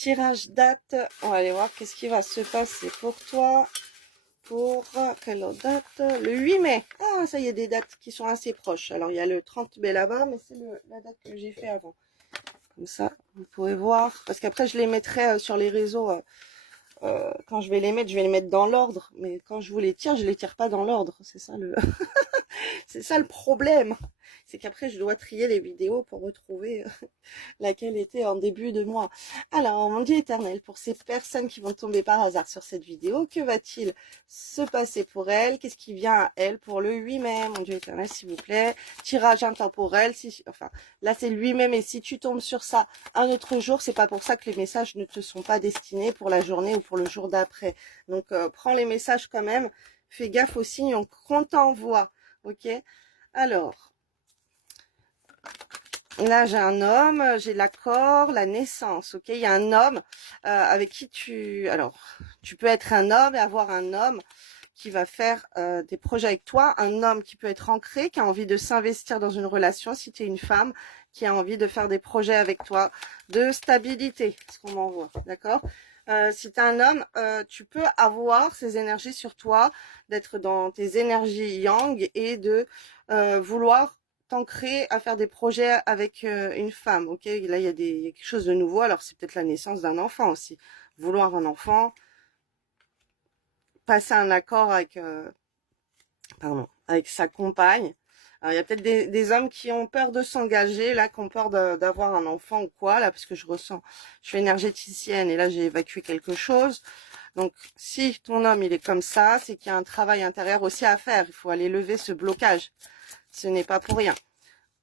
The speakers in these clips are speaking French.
Tirage date. On va aller voir qu'est-ce qui va se passer pour toi. Pour quelle autre date? Le 8 mai. Ah, ça y est, des dates qui sont assez proches. Alors, il y a le 30 mai là-bas, mais c'est la date que j'ai fait avant. Comme ça, vous pouvez voir. Parce qu'après, je les mettrai sur les réseaux. Quand je vais les mettre dans l'ordre. Mais quand je vous je les tire pas dans l'ordre. C'est ça le... c'est ça le problème. C'est qu'après, je dois trier les vidéos pour retrouver laquelle était en début de mois. Alors, mon Dieu éternel, pour ces personnes qui vont tomber par hasard sur cette vidéo, que va-t-il se passer pour elles? Qu'est-ce qui vient à elles pour le 8 mai? Mon Dieu éternel, s'il vous plaît. Tirage intemporel. Enfin, là, c'est le 8 mai, mais si tu tombes sur ça un autre jour, c'est pas pour ça que les messages ne te sont pas destinés pour la journée ou pour le jour d'après. Donc, prends les messages quand même. Fais gaffe aux signes qu'on t'envoie. Ok? Alors, là, j'ai un homme, j'ai l'accord, la naissance, ok? Il y a un homme avec qui alors, tu peux être un homme et avoir un homme qui va faire des projets avec toi, un homme qui peut être ancré, qui a envie de s'investir dans une relation, si tu es une femme, qui a envie de faire des projets avec toi, de stabilité, ce qu'on m'envoie, d'accord? Si tu es un homme, tu peux avoir ces énergies sur toi, d'être dans tes énergies yang et de vouloir t'ancrer à faire des projets avec une femme, ok? Là, il y a quelque chose de nouveau. Alors, c'est peut-être la naissance d'un enfant aussi. Vouloir un enfant, passer un accord avec, avec sa compagne. Alors, il y a peut-être des hommes qui ont peur de s'engager, là, qui ont peur d'avoir un enfant ou quoi, là, parce que je suis énergéticienne et là, j'ai évacué quelque chose. Donc, si ton homme, il est comme ça, c'est qu'il y a un travail intérieur aussi à faire. Il faut aller lever ce blocage. Ce n'est pas pour rien.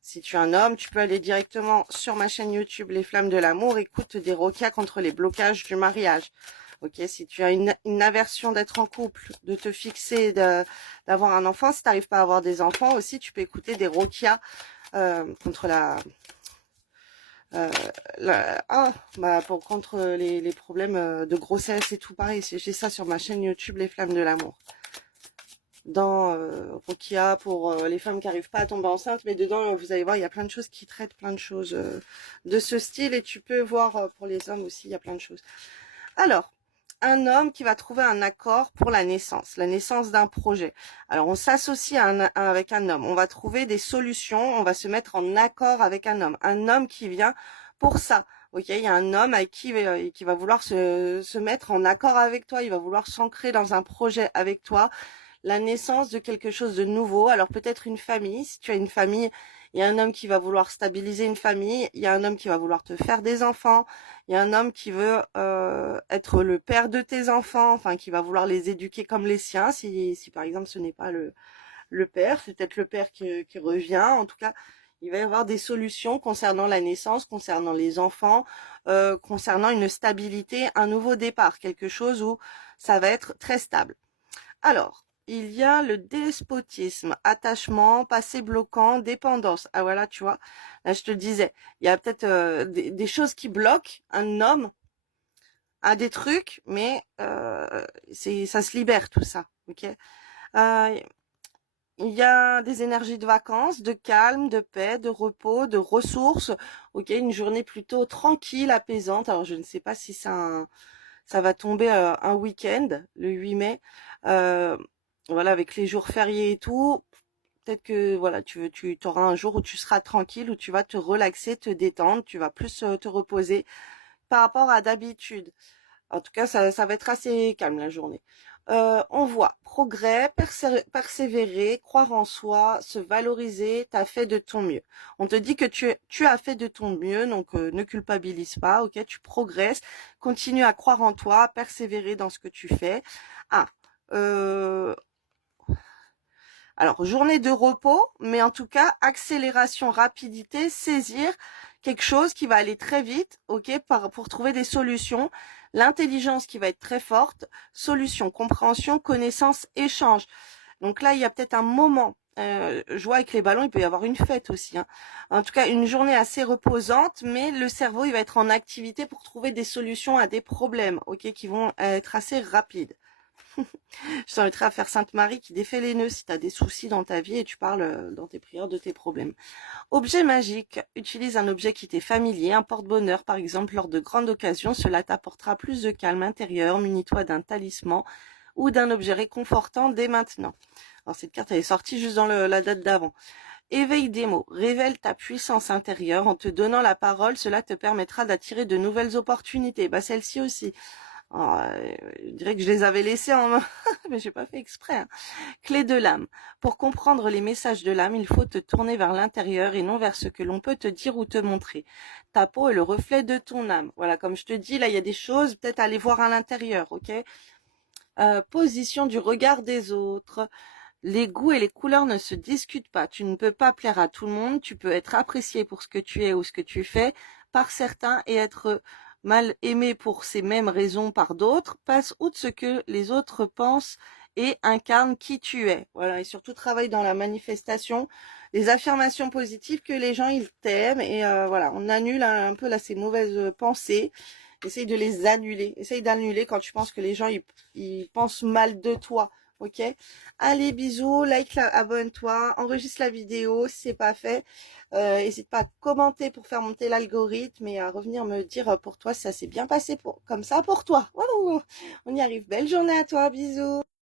Si tu es un homme, tu peux aller directement sur ma chaîne YouTube Les Flammes de l'Amour, écoute des roquas contre les blocages du mariage. Ok, si tu as une aversion d'être en couple, de te fixer, d'avoir un enfant, si tu n'arrives pas à avoir des enfants aussi, tu peux écouter des roquas contre contre les problèmes de grossesse et tout pareil. J'ai ça sur ma chaîne YouTube Les Flammes de l'Amour. Dans Rokia pour les femmes qui n'arrivent pas à tomber enceinte, mais dedans vous allez voir, il y a plein de choses qui traitent plein de choses de ce style, et tu peux voir pour les hommes aussi, il y a plein de choses. Alors, un homme qui va trouver un accord pour la naissance d'un projet. Alors, on s'associe avec un homme, on va trouver des solutions, on va se mettre en accord avec un homme qui vient pour ça. Ok, il y a un homme avec qui va vouloir se mettre en accord avec toi, il va vouloir s'ancrer dans un projet avec toi, la naissance de quelque chose de nouveau. Alors peut-être une famille, si tu as une famille, il y a un homme qui va vouloir stabiliser une famille, il y a un homme qui va vouloir te faire des enfants, il y a un homme qui veut être le père de tes enfants, enfin qui va vouloir les éduquer comme les siens, si par exemple ce n'est pas le père, c'est peut-être le père qui revient. En tout cas, il va y avoir des solutions concernant la naissance, concernant les enfants, concernant une stabilité, un nouveau départ, quelque chose où ça va être très stable. Alors, il y a le despotisme, attachement, passé bloquant, dépendance. Ah voilà, tu vois, là je te disais, il y a peut-être des choses qui bloquent un homme à des trucs, mais ça se libère tout ça, ok. Il y a des énergies de vacances, de calme, de paix, de repos, de ressources, ok, une journée plutôt tranquille, apaisante. Alors je ne sais pas si ça va tomber un week-end, le 8 mai. Voilà, avec les jours fériés et tout, peut-être que voilà, tu auras un jour où tu seras tranquille, où tu vas te relaxer, te détendre, tu vas plus te reposer par rapport à d'habitude. En tout cas, ça va être assez calme la journée. On voit progrès, persévérer, croire en soi, se valoriser, t'as fait de ton mieux. On te dit que tu as fait de ton mieux, donc ne culpabilise pas, ok, tu progresses, continue à croire en toi, persévérer dans ce que tu fais. Ah, euh, alors, journée de repos, mais en tout cas, accélération, rapidité, saisir quelque chose qui va aller très vite, ok, pour trouver des solutions. L'intelligence qui va être très forte, solution, compréhension, connaissance, échange. Donc là, il y a peut-être un moment, je vois avec les ballons, il peut y avoir une fête aussi, hein. En tout cas, une journée assez reposante, mais le cerveau, il va être en activité pour trouver des solutions à des problèmes, ok, qui vont être assez rapides. Je t'inviterai à faire Sainte Marie qui défait les nœuds si tu as des soucis dans ta vie et tu parles dans tes prières de tes problèmes. Objet magique. Utilise un objet qui t'est familier, un porte-bonheur par exemple lors de grandes occasions. Cela t'apportera plus de calme intérieur. Munis-toi d'un talisman ou d'un objet réconfortant dès maintenant. Alors cette carte elle est sortie juste dans la date d'avant. Éveille des mots. Révèle ta puissance intérieure en te donnant la parole. Cela te permettra d'attirer de nouvelles opportunités. Bah celle-ci aussi. Alors, je dirais que je les avais laissées en main, mais j'ai pas fait exprès. Hein. Clé de l'âme. Pour comprendre les messages de l'âme, il faut te tourner vers l'intérieur et non vers ce que l'on peut te dire ou te montrer. Ta peau est le reflet de ton âme. Voilà, comme je te dis, là, il y a des choses, peut-être aller voir à l'intérieur, ok? Position du regard des autres. Les goûts et les couleurs ne se discutent pas. Tu ne peux pas plaire à tout le monde. Tu peux être apprécié pour ce que tu es ou ce que tu fais par certains et être mal aimé pour ces mêmes raisons par d'autres. Passe outre ce que les autres pensent et incarne qui tu es. Voilà. Et surtout travaille dans la manifestation, les affirmations positives que les gens ils t'aiment et voilà. On annule un peu là ces mauvaises pensées. Essaye de les annuler. Essaye d'annuler quand tu penses que les gens ils pensent mal de toi. Ok? Allez, bisous, like, abonne-toi, enregistre la vidéo si c'est pas fait. N'hésite pas à commenter pour faire monter l'algorithme et à revenir me dire pour toi si ça s'est bien passé comme ça pour toi. Voilà, on y arrive. Belle journée à toi, bisous.